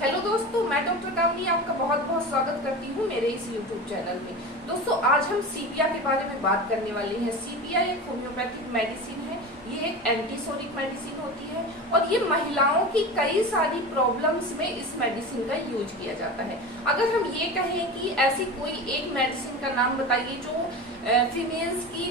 Hello दोस्तों, मैं doctor कामनी आपका बहुत बहुत स्वागत करती हूँ मेरे इस यूट्यूब चैनल में। दोस्तों, आज हम सीपिया के बारे में बात करने वाले हैं। सीपिया एक होम्योपैथिक मेडिसिन है। ये एक एंटीसोरिक मेडिसिन होती है और ये महिलाओं की कई सारी प्रॉब्लम्स में इस मेडिसिन का यूज किया जाता है। अगर हम ये कहें कि ऐसी कोई एक मेडिसिन का नाम बताइए जो फीमेल्स की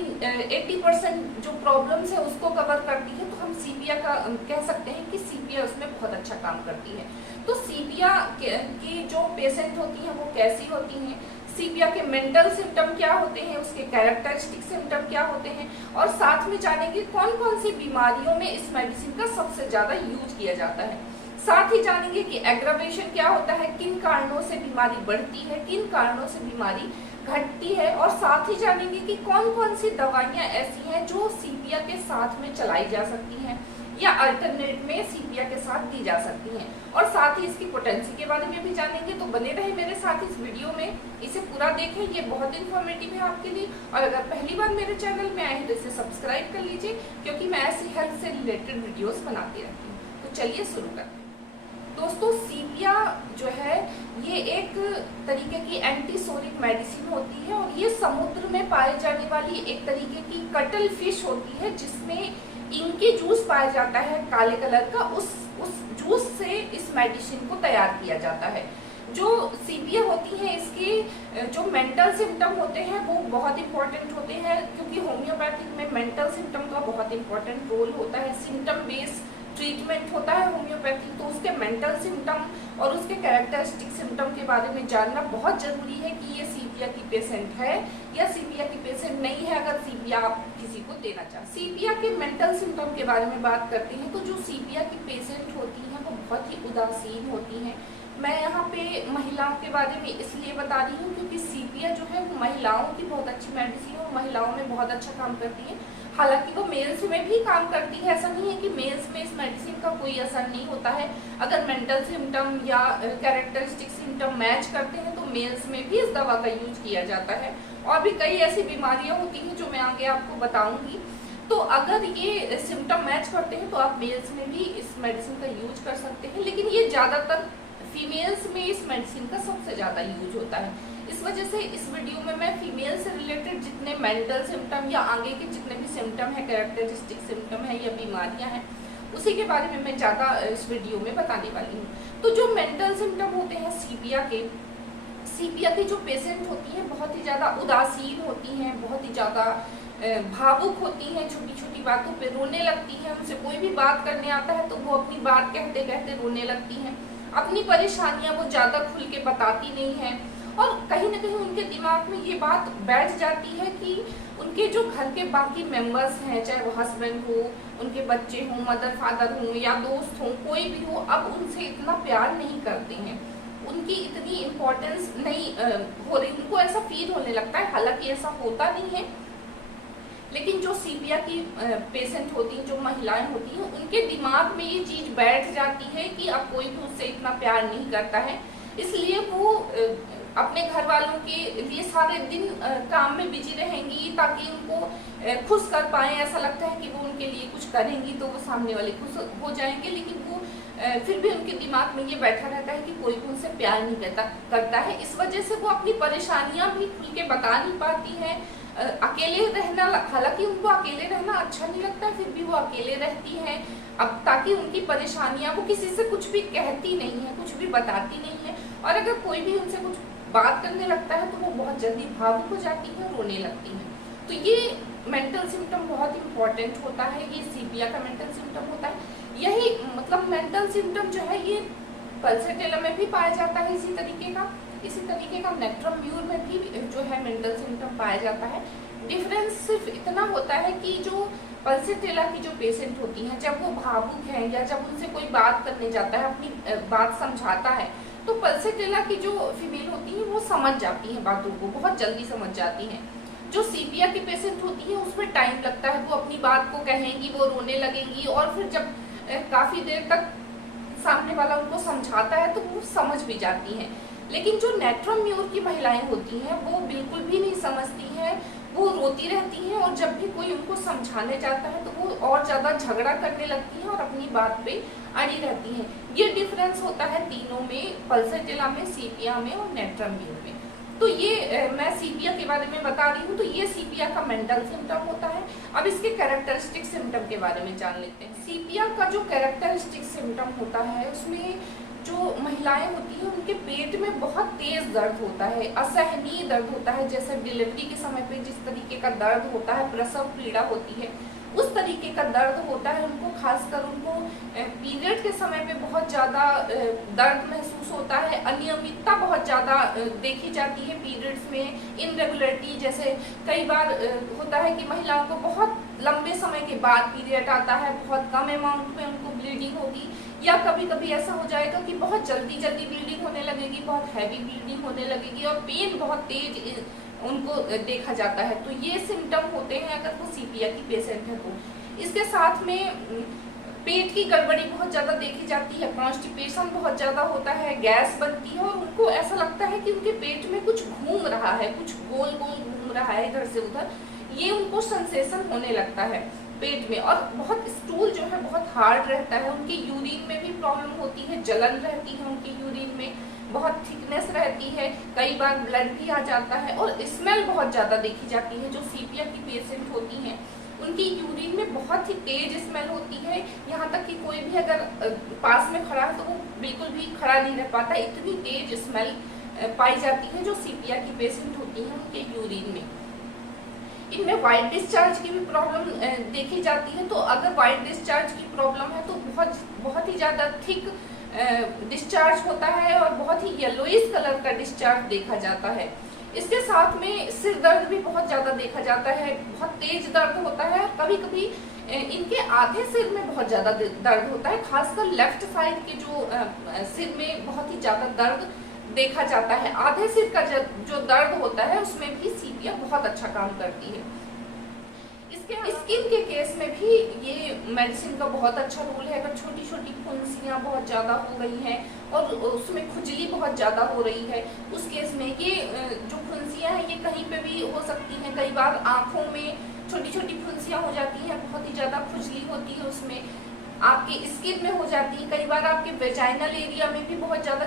80% जो प्रॉब्लम्स है उसको कवर करती है, तो हम सीपिया का कह सकते हैं कि सीपिया उसमें बहुत अच्छा काम करती है। तो सीपिया की जो पेशेंट होती हैं वो कैसी होती हैं, सीपिया के मेंटल सिम्टम क्या होते हैं, उसके कैरेक्टरिस्टिक सिम्टम क्या होते हैं, और साथ में जानेंगे कौन कौन सी बीमारियों में इस मेडिसिन का सबसे ज्यादा यूज किया जाता है। साथ ही जानेंगे कि एग्रावेशन क्या होता है, किन कारणों से बीमारी बढ़ती है, किन कारणों से बीमारी घटती है, और साथ ही जानेंगे कि कौन कौन सी दवाइयां ऐसी हैं जो सीपिया के साथ में चलाई जा सकती हैं या अल्टरनेट में सीपिया के साथ दी जा सकती हैं, और साथ ही इसकी पोटेंसी के बारे में भी जानेंगे। तो बने रहे मेरे साथ इस वीडियो में, इसे पूरा देखें, ये बहुत इन्फॉर्मेटिव है आपके लिए। और अगर पहली बार मेरे चैनल में आए हैं तो इसे सब्सक्राइब कर लीजिए, क्योंकि मैं ऐसी हेल्थ से रिलेटेड वीडियोस बनाती रहती हूँ। तो चलिए शुरू करते हैं। दोस्तों, सीपिया जो है ये एक तरीके की एंटीसोरिक मेडिसिन होती है और ये समुद्र में पाए जाने वाली एक तरीके की कटल फिश होती है, जिसमें इनके जूस पाया जाता है काले कलर का। उस जूस से इस मेडिसिन को तैयार किया जाता है। जो सीपिया होती है, इसके जो मेंटल सिम्टम होते हैं वो बहुत इंपॉर्टेंट होते हैं, क्योंकि होम्योपैथिक में मेंटल सिम्टम का बहुत इंपॉर्टेंट रोल होता है। सिम्टम बेस्ड ट्रीटमेंट होता है होम्योपैथिक, तो उसके मेंटल सिम्टम और उसके कैरेक्टरिस्टिक सिम्टम के बारे में जानना बहुत जरूरी है कि ये सीपिया की पेशेंट है या सीपिया की पेशेंट नहीं है, अगर सीपिया आप किसी को देना चाहते। सीपिया के मेंटल सिम्टम के बारे में बात करते हैं तो जो सीपिया की पेशेंट होती हैं वो बहुत ही उदासीन होती हैं। मैं यहाँ पे महिलाओं के बारे में इसलिए बता रही हूँ क्योंकि सीपिया जो है वो महिलाओं की बहुत अच्छी मेडिसिन है और महिलाओं में बहुत अच्छा काम करती है। हालांकि वो मेल्स में भी काम करती है, ऐसा नहीं है कि मेल्स में इस मेडिसिन का कोई असर नहीं होता है। अगर मेंटल सिम्टम या कैरेक्टरिस्टिक सिम्टम मैच करते हैं तो मेल्स में भी इस दवा का यूज किया जाता है। और भी कई ऐसी बीमारियां होती हैं जो मैं आगे आपको बताऊंगी। तो अगर ये सिम्टम मैच करते हैं तो आप मेल्स में भी इस मेडिसिन का यूज कर सकते हैं, लेकिन ये ज्यादातर फीमेल्स में इस मेडिसिन का सबसे ज्यादा यूज होता है। इस वजह से इस वीडियो में मैं फीमेल से रिलेटेड जितने मेंटल सिम्टम या आगे के जितने भी सिम्टम है, कैरेक्टरिस्टिक सिम्टम है या बीमारियां हैं, उसी के बारे में मैं ज्यादा इस वीडियो में बताने वाली हूँ। तो जो मेंटल सिम्टम होते हैं सीपिया की जो पेशेंट होती हैं बहुत ही ज्यादा उदासीन होती हैं, बहुत ही ज्यादा भावुक होती हैं, छोटी छोटी बातों पे रोने लगती हैं। उनसे कोई भी बात करने आता है तो वो अपनी बात कहते कहते रोने लगती हैं। अपनी परेशानियां वो ज्यादा खुल के बताती नहीं है, और कहीं ना कहीं उनके दिमाग में ये बात बैठ जाती है कि उनके जो घर के बाकी मेंबर्स हैं, चाहे वो हस्बैंड हो, उनके बच्चे हों, मदर फादर हों या दोस्त हों, कोई भी हो, अब उनसे इतना प्यार नहीं करते हैं, उनकी इतनी इम्पोर्टेंस नहीं हो रही। उनको ऐसा फील होने लगता है, हालांकि ऐसा होता नहीं है, लेकिन जो सीपिया की पेशेंट होती हैं, जो महिलाएं होती हैं, उनके दिमाग में ये चीज बैठ जाती है कि अब कोई भी उससे इतना प्यार नहीं करता है, इसलिए वो अपने घर वालों के लिए सारे दिन काम में बिजी रहेंगी ताकि उनको खुश कर पाए। ऐसा लगता है कि वो उनके लिए कुछ करेंगी तो वो सामने वाले खुश हो जाएंगे, लेकिन वो फिर भी उनके दिमाग में ये बैठा रहता है कि कोई भी उनसे प्यार नहीं करता है। इस वजह से वो अपनी परेशानियां भी खुल के बता नहीं पाती हैं। अकेले रहना, हालांकि उनको अकेले रहना अच्छा नहीं लगता, फिर भी वो अकेले रहती हैं अब, ताकि उनकी परेशानियां, वो किसी से कुछ भी कहती नहीं है, कुछ भी बताती नहीं है, और अगर कोई भी उनसे कुछ बात करने लगता है तो वो बहुत जल्दी भावुक हो जाती है, रोने लगती है। तो ये मेंटल सिम्टम बहुत इंपॉर्टेंट होता है, ये सीपिया का मेंटल सिम्टम होता है। यही मतलब मेंटल सिम्टम जो है ये पल्सेटेला में भी पाया जाता है, इसी तरीके का नेक्ट्रम म्यूर में भी जो है मेंटल सिम्टम पाया जाता है। डिफरेंस सिर्फ इतना होता है कि जो पल्सेटेला की जो पेशेंट होती हैं, जब वो भावुक हैं या जब उनसे कोई बात करने जाता है, अपनी बात समझाता है, तो पल्सेटेला की जो फीमेल होती है वो समझ जाती हैं बातों को, बहुत जल्दी समझ जाती हैं। जो सीपिया की पेशेंट होती है उसमें टाइम लगता है, वो अपनी बात को कहेंगी, वो रोने लगेंगी, और फिर जब काफी देर तक सामने वाला उनको समझाता है तो वो समझ भी जाती हैं। लेकिन जो नेक्ट्रम म्यूर की महिलाएं होती हैं वो बिल्कुल भी नहीं समझती हैं, वो रोती रहती हैं और जब भी कोई उनको समझाने जाता है तो वो और ज्यादा झगड़ा करने लगती हैं और अपनी बात पे अड़ी रहती हैं। ये डिफरेंस होता है तीनों में, पल्सैटिला में, सीपिया में और नेट्रम्बियम में। तो ये मैं सीपिया के बारे में बता रही हूँ। तो ये सीपिया का मेंटल सिम्टम होता है। अब इसके कैरेक्टरिस्टिक सिम्टम के बारे में जान लेते हैं। सीपिया का जो कैरेक्टरिस्टिक सिम्टम होता है उसमें जो महिलाएं होती हैं उनके पेट में बहुत तेज दर्द होता है, असहनीय दर्द होता है। जैसे डिलीवरी के समय पे जिस तरीके का दर्द होता है, प्रसव पीड़ा होती है, उस तरीके का दर्द होता है उनको। खासकर उनको पीरियड के समय पे बहुत ज़्यादा दर्द महसूस होता है। अनियमितता बहुत ज़्यादा देखी जाती है पीरियड्स में। इनरेगुलरिटी, जैसे कई बार होता है कि महिलाओं को बहुत लंबे समय के बाद पीरियड आता है, बहुत कम अमाउंट में उनको ब्लीडिंग होगी, या कभी कभी ऐसा हो जाएगा कि बहुत जल्दी जल्दी ब्लीडिंग होने लगेगी, बहुत हैवी ब्लीडिंग होने लगेगी और पेन बहुत तेज उनको देखा जाता है। तो ये सिम्टम होते हैं अगर वो सीपिया की पेशेंट है तो। इसके साथ में पेट की गड़बड़ी बहुत ज्यादा देखी जाती है, कॉन्स्टिपेशन बहुत ज्यादा होता है, गैस बनती है और उनको ऐसा लगता है कि उनके पेट में कुछ घूम रहा है, कुछ गोल गोल घूम रहा है इधर से उधर। ये उनको सेंसेशन होने लगता है पेट में। और बहुत स्टूल जो है बहुत हार्ड रहता है। उनके यूरिन में भी प्रॉब्लम होती है, जलन रहती है उनके यूरिन में, बहुत थिकनेस रहती है, कई बार ब्लड भी आ जाता है और स्मेल बहुत ज्यादा देखी जाती है। जो सीपिया की पेशेंट होती हैं उनकी यूरिन में बहुत ही तेज स्मेल होती है, यहाँ तक कि कोई भी अगर पास में खड़ा है तो वो बिल्कुल भी खड़ा नहीं रह पाता, इतनी तेज स्मेल पाई जाती है जो सीपिया की पेशेंट होती है उनके यूरिन में। इनमें वाइट डिस्चार्ज की भी प्रॉब्लम देखी जाती है। तो अगर वाइट डिस्चार्ज की प्रॉब्लम है तो बहुत ही ज्यादा थिक डिस्चार्ज होता है और बहुत ही येलोइश कलर का डिस्चार्ज देखा जाता है। इसके साथ में सिर दर्द भी बहुत ज्यादा देखा जाता है, बहुत तेज दर्द होता है। कभी कभी इनके आधे सिर में बहुत ज्यादा दर्द होता है, खासकर लेफ्ट साइड के जो सिर में बहुत ही ज्यादा दर्द देखा जाता है। आधे सिर का जो दर्द होता है उसमें भी सीपिया बहुत अच्छा काम करती है। स्किन के केस में भी ये मेडिसिन का बहुत अच्छा रोल है। अगर छोटी छोटी फुंसियाँ बहुत ज़्यादा हो गई हैं और उसमें खुजली बहुत ज़्यादा हो रही है, उस केस में ये जो फुंसियाँ हैं ये कहीं पे भी हो सकती हैं। कई बार आँखों में छोटी छोटी फुंसियाँ हो जाती हैं, बहुत ही ज़्यादा खुजली होती है, उसमें आपकी स्किन में हो जाती है। कई बार आपके वेजाइनल एरिया में भी बहुत ज़्यादा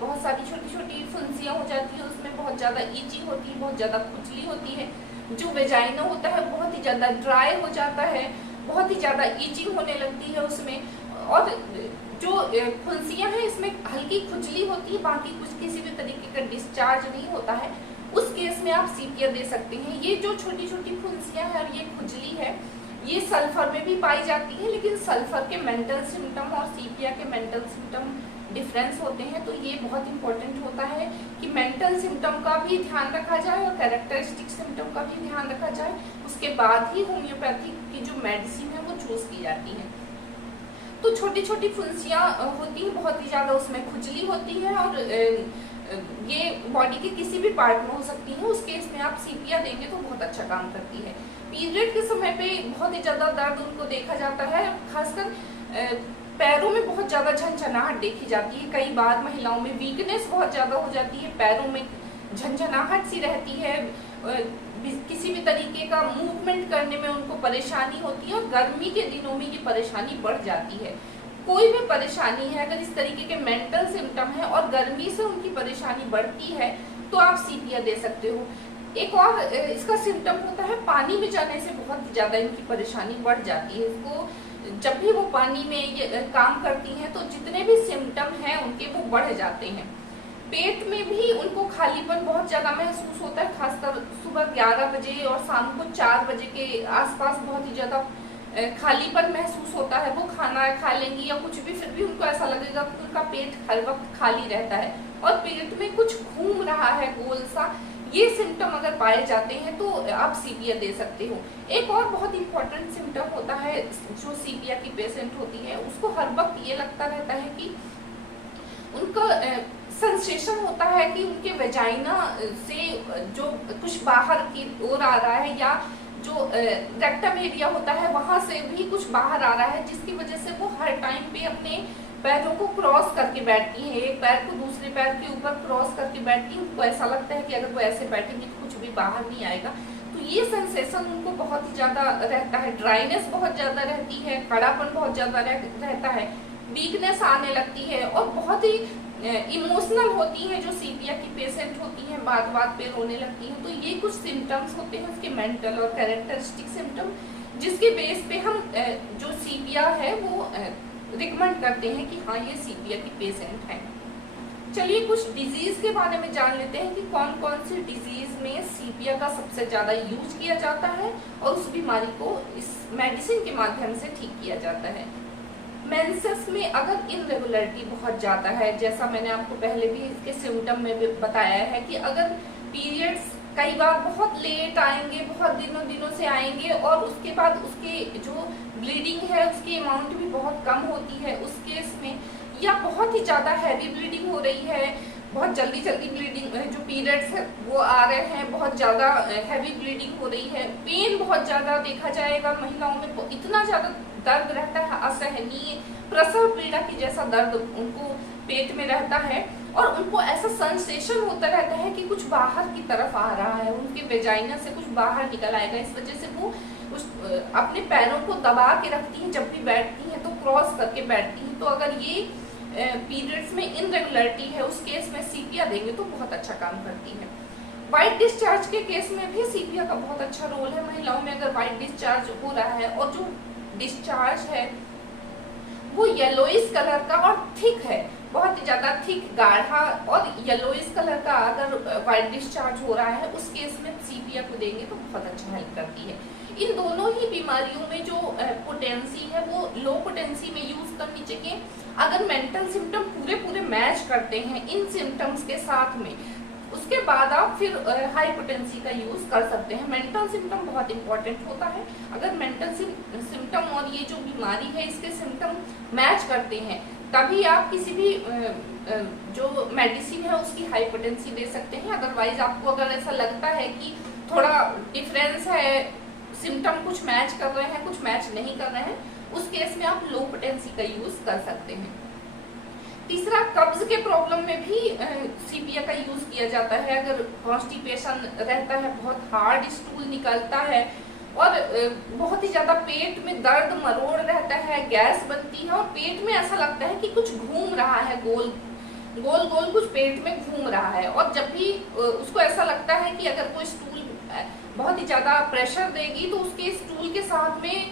बहुत सारी छोटी छोटी फुंसियाँ हो जाती है, उसमें बहुत ज़्यादा ईचिंग होती है, बहुत ज़्यादा खुजली होती है। जो वेजाइना होता है बहुत ही ज़्यादा ड्राई हो जाता है, बहुत ही ज़्यादा ईचिंग होने लगती है उसमें। और जो फुंसियाँ हैं इसमें हल्की खुजली होती है, बाकी कुछ किसी भी तरीके का डिस्चार्ज नहीं होता है। उस केस में आप सीपिया दे सकते हैं। ये जो छोटी छोटी फुंसियाँ हैं और ये खुजली है ये सल्फर में भी पाई जाती है, लेकिन सल्फर के मेंटल सिम्टम और सीपिया के मेंटल सिम्टम डिफरेंस होते हैं। तो ये बहुत इंपॉर्टेंट होता है कि मेंटल सिम्टम का भी ध्यान रखा जाए और कैरेक्टरिस्टिक सिम्टम का भी ध्यान रखा जाए, उसके बाद ही होम्योपैथिक की जो मेडिसिन है वो चूज की जाती है। तो छोटी छोटी फुंसियाँ होती हैं, बहुत ही ज़्यादा उसमें खुजली होती है और ये बॉडी के किसी भी पार्ट में हो सकती है। उस केस में आप सीपिया देंगे तो बहुत अच्छा काम करती है। पीरियड के समय पे बहुत ही ज़्यादा दर्द उनको देखा जाता है, खासकर पैरों में बहुत ज़्यादा झंझनाहट देखी जाती है। कई बार महिलाओं में वीकनेस बहुत ज़्यादा हो जाती है, पैरों में झंझनाहट सी रहती है, किसी भी तरीके का मूवमेंट करने में उनको परेशानी होती है और गर्मी के दिनों में ये परेशानी बढ़ जाती है। कोई भी परेशानी है, अगर इस तरीके के मेंटल सिम्टम है और गर्मी से उनकी परेशानी बढ़ती है तो आप सीपिया दे सकते हो। एक और इसका सिम्टम होता है पानी में जाने से बहुत ज़्यादा इनकी परेशानी बढ़ जाती है। इसको जब भी वो पानी में ये काम करती हैं तो जितने भी सिम्टम हैं उनके वो बढ़ जाते हैं। पेट में भी उनको खालीपन बहुत ज़्यादा महसूस होता है, खासकर सुबह 11 बजे और शाम को 4 बजे के आसपास बहुत ही ज़्यादा खालीपन महसूस होता है। वो खाना खा लेंगी या कुछ भी, फिर भी उनको ऐसा लगेगा कि उनका पेट हर वक्त खाली रहता है और पेट में कुछ घूम रहा है गोल सा। ये सिम्टम अगर पाए जाते हैं तो आप सीपिया दे सकते हो। एक और बहुत इंपॉर्टेंट सिम्टम होता है जो सीपिया की पेशेंट होती है, उसको हर वक्त ये लगता रहता है कि उनका सेंसेशन होता है कि उनके वेजाइना से जो कुछ बाहर की ओर आ रहा है या जो रेक्टम एरिया होता है वहां से भी कुछ बाहर आ रहा है, जिसकी वजह से वो हर टाइम पे अपने पैरों को क्रॉस करके बैठती हैं, एक पैर को दूसरे पैर के ऊपर क्रॉस करके बैठती हैं। उनको ऐसा लगता है कि अगर वो ऐसे बैठेंगी तो कुछ भी बाहर नहीं आएगा। ये सेंसेशन उनको बहुत ही ज्यादा रहता है, ड्राइनेस बहुत ज्यादा रहती है, कड़ापन बहुत ज्यादा रहता है, वीकनेस आने लगती है और बहुत ही इमोशनल होती है जो सीपिया की पेशेंट होती हैं, बात बात पे रोने लगती हैं। तो ये कुछ सिम्टम्स होते हैं उसके मेंटल और कैरेक्टरिस्टिक सिम्टम, जिसके बेस पे हम जो सीपिया है वो रिकमेंड करते हैं कि हाँ ये सीपिया की पेशेंट है। चलिए कुछ डिजीज के बारे में जान लेते हैं कि कौन कौन सी डिजीज में सीपिया का सबसे ज्यादा यूज किया जाता है और उस बीमारी को इस मेडिसिन के माध्यम से ठीक किया जाता है। मेंसेस में अगर इनरेगुलरिटी बहुत ज्यादा है, जैसा मैंने आपको पहले भी इसके सिम्टम में भी बताया है कि अगर पीरियड्स कई बार बहुत लेट आएंगे, बहुत दिनों से आएंगे और उसके बाद उसके जो ब्लीडिंग है उसकी अमाउंट भी बहुत कम होती है उस केस में, या बहुत ही ज्यादा हैवी ब्लीडिंग हो रही है, बहुत जल्दी ब्लीडिंग जो पीरियड्स है वो आ रहे हैं, बहुत ज्यादा हैवी ब्लीडिंग हो रही है, पेन बहुत ज्यादा देखा जाएगा महिलाओं में, तो इतना ज्यादा दर्द रहता है असहनीय प्रसव पीड़ा की जैसा दर्द उनको पेट में रहता है और उनको ऐसा सेंसेशन होता रहता है कि कुछ बाहर की तरफ आ रहा है, उनके वेजाइना से कुछ बाहर निकल आएगा। इस वजह से वो अपने पैरों को दबा के रखती हैं, जब भी बैठती हैं तो क्रॉस करके बैठती हैं। तो अगर ये पीरियड्स में इनरेगुलरिटी है उस केस में सीपिया देंगे तो बहुत अच्छा काम करती है। वाइट डिस्चार्ज के केस में भी सीपिया का बहुत अच्छा रोल है। महिलाओं में अगर वाइट डिस्चार्ज हो रहा है और जो डिस्चार्ज है वो येलोइश कलर का और थिक है, बहुत ही ज्यादा थिक गाढ़ा और येलोइश कलर का अगर वाइट डिस्चार्ज हो रहा है उस केस में सीपिया को देंगे तो बहुत अच्छा हेल्प करती है। इन दोनों ही बीमारियों में जो पोटेंसी है वो लो पोटेंसी में यूज करनी चाहिए। अगर मेंटल सिम्टम पूरे मैच करते हैं इन सिम्टम्स के साथ में, उसके बाद आप फिर हाई पोटेंसी का यूज कर सकते हैं। मेंटल सिम्टम बहुत इंपॉर्टेंट होता है। अगर मेंटल सिम्टम और ये जो बीमारी है इसके सिम्टम मैच करते हैं तभी आप किसी भी जो मेडिसिन है उसकी हाई पोटेंसी दे सकते हैं। अदरवाइज आपको अगर ऐसा लगता है कि थोड़ा डिफरेंस है, सिम्टम कुछ मैच कर रहे हैं कुछ मैच नहीं कर रहे हैं, उस केस में आप लो पोटेंसी का यूज कर सकते हैं। तीसरा, कब्ज के प्रॉब्लम में भी सीपिया का यूज किया जाता है। अगर कॉन्स्टिपेशन रहता है, बहुत हार्ड स्टूल निकलता है और बहुत ही ज्यादा पेट में दर्द मरोड़ रहता है, गैस बनती है और पेट में ऐसा लगता है कि कुछ घूम रहा है, गोल गोल कुछ पेट में घूम रहा है, और जब भी उसको ऐसा लगता है कि अगर कोई स्टूल बहुत ही ज्यादा प्रेशर देगी तो उसके स्टूल के साथ में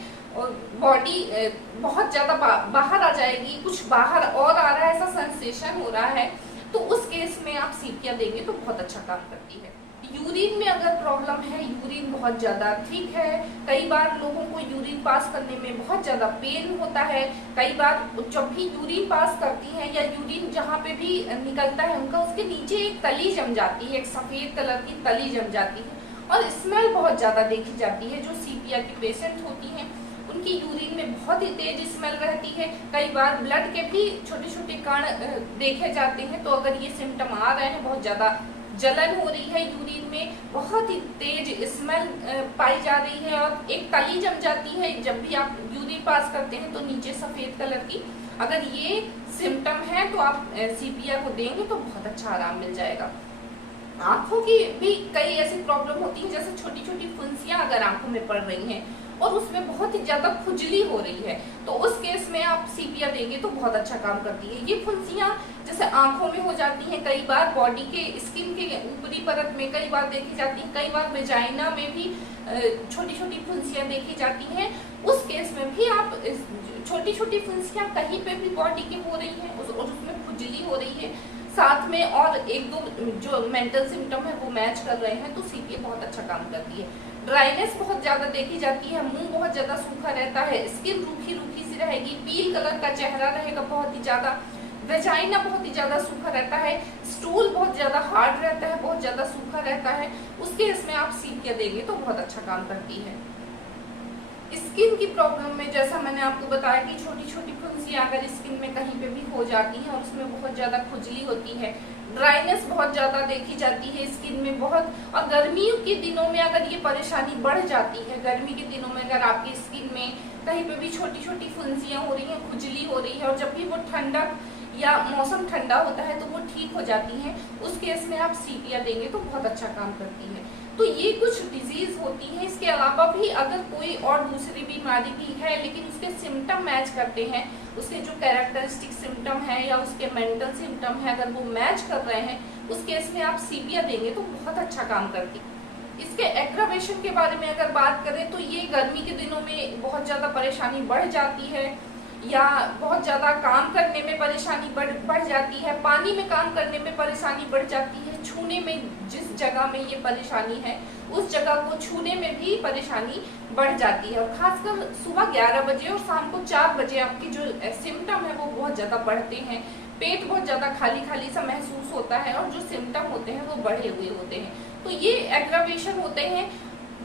बॉडी बहुत ज्यादा बाहर आ जाएगी, कुछ बाहर और आ रहा है ऐसा सेंसेशन हो रहा है, तो उस केस में आप सीपिया देंगे तो बहुत अच्छा काम करती है। यूरिन में अगर प्रॉब्लम है, यूरिन बहुत ज्यादा थिक है, कई बार लोगों को यूरिन पास करने में बहुत ज्यादा पेन होता है, कई बार जब भी यूरिन पास करती हैं या यूरिन जहाँ पे भी निकलता है उनका उसके नीचे एक तली जम जाती है, एक सफेद कलर की तली जम जाती है और स्मेल बहुत ज्यादा देखी जाती है। जो सीपिया की पेशेंट होती हैं उनकी यूरिन में बहुत ही तेज स्मेल रहती है, कई बार ब्लड के भी छोटे छोटे कण देखे जाते हैं। तो अगर ये सिम्टम आ रहे हैं, बहुत ज्यादा जलन हो रही है यूरिन में, बहुत ही तेज स्मेल पाई जा रही है और एक तली जम जाती है जब भी आप यूरिन पास करते हैं तो नीचे सफेद कलर की, अगर ये सिम्टम है तो आप सीपिया को देंगे तो बहुत अच्छा आराम मिल जाएगा। आंखों की भी कई ऐसी प्रॉब्लम होती है, जैसे छोटी छोटी फुंसियां अगर आंखों में पड़ रही हैं और उसमें बहुत ही ज्यादा खुजली हो रही है, तो उस केस में आप सीपिया देंगे तो बहुत अच्छा काम करती है। ये फुंसियां जैसे आंखों में हो जाती हैं, कई बार बॉडी के स्किन के ऊपरी परत में कई बार देखी जाती है, कई बार वेजाइना में भी छोटी छोटी फुंसियां देखी जाती हैं। उस केस में भी आप छोटी छोटी फुंसियां कहीं पे भी बॉडी की हो रही है और उसमें खुजली हो रही है, साथ में और एक दो जो मेंटल सिम्टम है वो मैच कर रहे हैं, तो सीपिया बहुत अच्छा काम करती है। ड्राइनेस बहुत ज्यादा देखी जाती है, मुंह बहुत ज्यादा सूखा रहता है, स्किन रूखी रूखी सी रहेगी, पील कलर का चेहरा रहेगा बहुत ही ज्यादा, वेजाइना बहुत ही ज्यादा सूखा रहता है, स्टूल बहुत ज्यादा हार्ड रहता है, बहुत ज्यादा सूखा रहता है, उसके इसमें आप सीपिया देंगे तो बहुत अच्छा काम करती है। स्किन की प्रॉब्लम में जैसा मैंने आपको बताया कि छोटी छोटी फुंसियां अगर स्किन में कहीं पे भी हो जाती हैं और उसमें बहुत ज्यादा खुजली होती है, ड्राइनेस बहुत ज्यादा देखी जाती है स्किन में बहुत, और गर्मियों के दिनों में अगर ये परेशानी बढ़ जाती है, गर्मी के दिनों में अगर आपकी स्किन में कहीं पे भी छोटी छोटी फुंसियां हो रही हैं, खुजली हो रही है और जब भी वो ठंडक या मौसम ठंडा होता है तो वो ठीक हो जाती हैं, उस केस में आप सीपिया देंगे तो बहुत अच्छा काम करती है। तो ये कुछ डिजीज होती हैं। इसके अलावा भी अगर कोई और दूसरी बीमारी भी है लेकिन उसके सिम्टम मैच करते हैं, उसके जो कैरेक्टरिस्टिक सिम्टम है या उसके मेंटल सिम्टम है, अगर वो मैच कर रहे हैं, उस केस में आप सीपिया देंगे तो बहुत अच्छा काम करती है। इसके एग्रावेशन के बारे में अगर बात करें तो ये गर्मी के दिनों में बहुत ज़्यादा परेशानी बढ़ जाती है, या बहुत ज़्यादा काम करने में परेशानी बढ़ जाती है, पानी में काम करने में परेशानी बढ़ जाती है, छूने में जिस जगह में ये परेशानी है उस जगह को छूने में भी परेशानी बढ़ जाती है। और खासकर सुबह 11 बजे और शाम को 4 बजे आपके जो सिम्टम है वो बहुत ज़्यादा बढ़ते हैं, पेट बहुत ज़्यादा खाली खाली सा महसूस होता है और जो सिम्टम होते हैं वो बढ़े हुए होते हैं। तो ये एग्रावेशन होते हैं।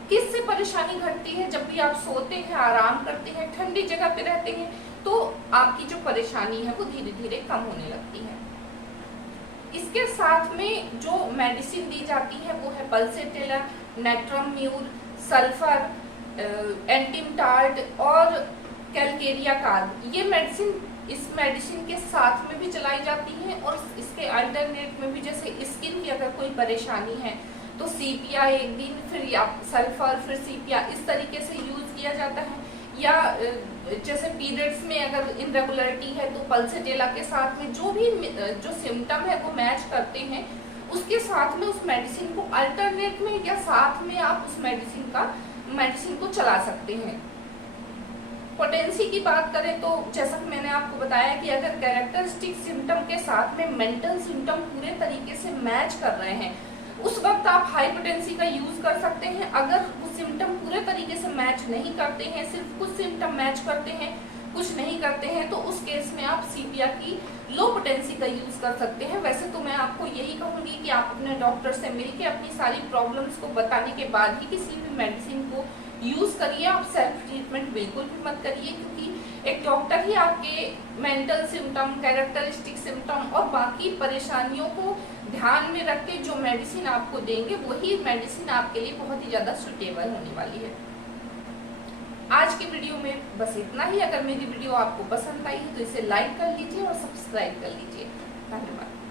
किससे परेशानी घटती है? जब भी आप सोते हैं, आराम करते हैं, ठंडी जगह पे रहते हैं, तो आपकी जो परेशानी है वो धीरे धीरे कम होने लगती है। इसके साथ में जो मेडिसिन दी जाती है वो है पल्सेटिला, नेट्रम्यूर, सल्फर, एंटिमटार्ड और कैलकेरिया कार्ब। ये मेडिसिन इस मेडिसिन के साथ में भी चलाई जाती हैं और इसके अल्टरनेट में भी, जैसे स्किन की अगर कोई परेशानी है तो सीपिया एक दिन, फिर या सल्फर, फिर सीपिया, इस तरीके से यूज किया जाता है। या जैसे पीरियड्स में अगर इनरेगुलरिटी है तो पल्सेटिला के साथ में जो भी जो सिम्टम है वो मैच करते हैं, उसके साथ में उस मेडिसिन को अल्टरनेट में या साथ में आप उस मेडिसिन को चला सकते हैं। पोटेंसी की बात करें तो जैसा कि मैंने आपको बताया कि अगर कैरेक्टरिस्टिक सिम्टम के साथ में मेंटल सिम्टम पूरे तरीके से मैच कर रहे हैं, उस वक्त आप हाई पोटेंसी का यूज कर सकते हैं। अगर वो सिम्टम पूरे तरीके से मैच नहीं करते हैं, सिर्फ कुछ सिम्टम मैच करते हैं, कुछ नहीं करते हैं, तो उस केस में आप सीपिया की लो पोटेंसी का यूज कर सकते हैं। वैसे तो मैं आपको यही कहूंगी कि आप अपने डॉक्टर से मिलकर अपनी सारी प्रॉब्लम्स को बताने के बाद ही किसी भी मेडिसिन को यूज करिए। आप सेल्फ ट्रीटमेंट बिल्कुल भी मत करिए, क्योंकि एक डॉक्टर ही आपके मेंटल सिम्टम, कैरेक्टरिस्टिक सिम्टम और बाकी परेशानियों को ध्यान में रख के जो मेडिसिन आपको देंगे वही मेडिसिन आपके लिए बहुत ही ज्यादा सुटेबल होने वाली है। आज की वीडियो में बस इतना ही। अगर मेरी वीडियो आपको पसंद आई है तो इसे लाइक कर लीजिए और सब्सक्राइब कर लीजिए। धन्यवाद।